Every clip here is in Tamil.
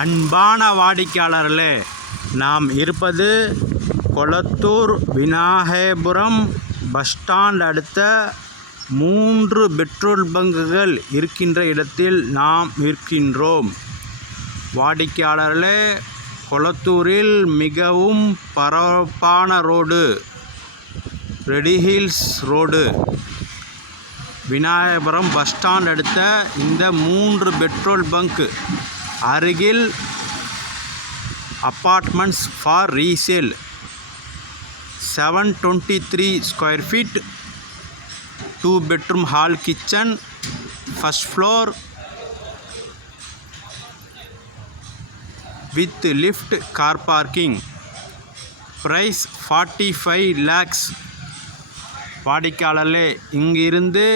அன்பான வாடிக்கையாளர்களே நாம் இருப்பது கொளத்தூர் விநாயகபுரம் பஸ் ஸ்டாண்ட் அடுத்த மூன்று பெட்ரோல் பங்குகள் இருக்கின்ற இடத்தில் நாம் இருக்கின்றோம் வாடிக்கையாளர்களே கொளத்தூரில் மிகவும் பரப்பான road Red Hills road. Vinayagapuram bus stand அடுத்த இந்த மூன்று பெட்ரோல் பங்க் அருகில் apartments for resale. Seven twenty three square feet two bedroom hall kitchen first floor with lift car parking price forty five lakhs வாடிக்கையாளர்களே இங்கிருந்து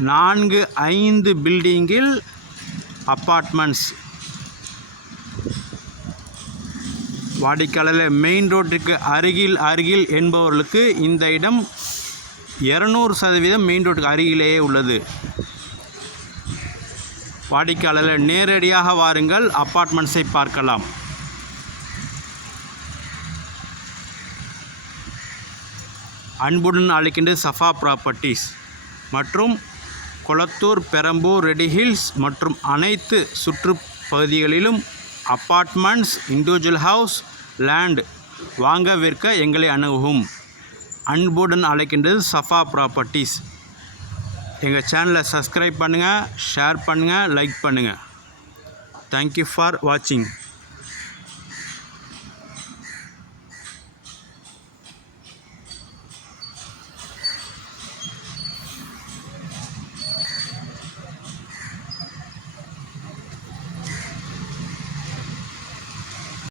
நான்கு ஐந்து பில்டிங்கில் அப்பார்ட்மெண்ட்ஸ் வாடிக்கையாளர் மெயின் ரோட்டிற்கு அருகில் அருகில் என்பவர்களுக்கு இந்த இடம் இரநூறு சதவீதம் மெயின் ரோட்டுக்கு அருகிலேயே உள்ளது. வாடிக்கையாளர் நேரடியாக வாருங்கள் அப்பார்ட்மெண்ட்ஸை பார்க்கலாம். அன்புடன் அழைக்கின்ற சஃபா ப்ராப்பர்ட்டிஸ் மற்றும் கொளத்தூர் பெரம்பூர் ரெடி ஹில்ஸ் மற்றும் அனைத்து சுற்றுப்பகுதிகளிலும் அப்பார்ட்மெண்ட்ஸ் இண்டிவிஜுவல் ஹவுஸ் லேண்ட் வாங்க விற்க எங்களை அணுகும். அன்புடன் அழைக்கின்றது சஃபா ப்ராப்பர்ட்டிஸ். எங்கள் சேனலை சப்ஸ்கிரைப் பண்ணுங்கள் ஷேர் பண்ணுங்கள் லைக் பண்ணுங்கள் தேங்க்யூ ஃபார் வாட்சிங்